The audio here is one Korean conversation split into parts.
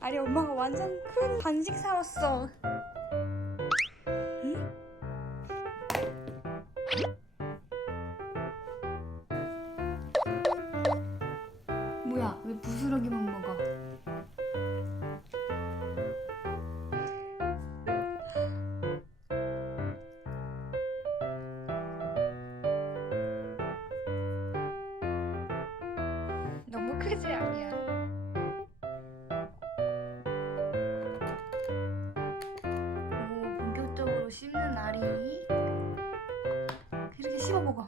아니 엄마가 완전 큰 간식 사왔어. 응? 뭐야? 왜 부스러기만 먹어? 너무 크지 아니야? 오, 본격적으로 씹는 아리. 이렇게 씹어 먹어.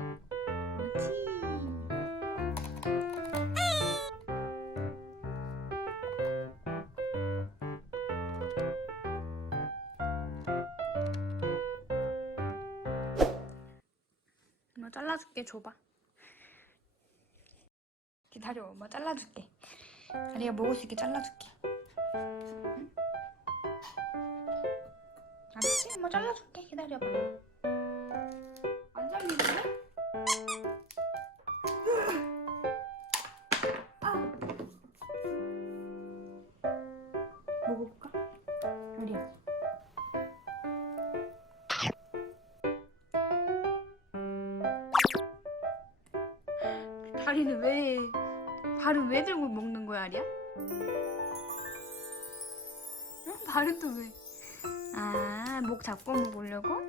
그렇지. 엄마 잘라줄게. 줘봐. 기다려. 엄마 잘라줄게. 아리가 먹을 수 있게 잘라줄게. 응? 알았지? 엄마 잘라줄게. 기다려봐. 안 잘리는데? 아! 먹어볼까? 아리야. 다리는 왜, 발은 왜 들고 먹는 거야, 아리야? 응? 발은 또 왜? 아, 목 잡고 먹으려고?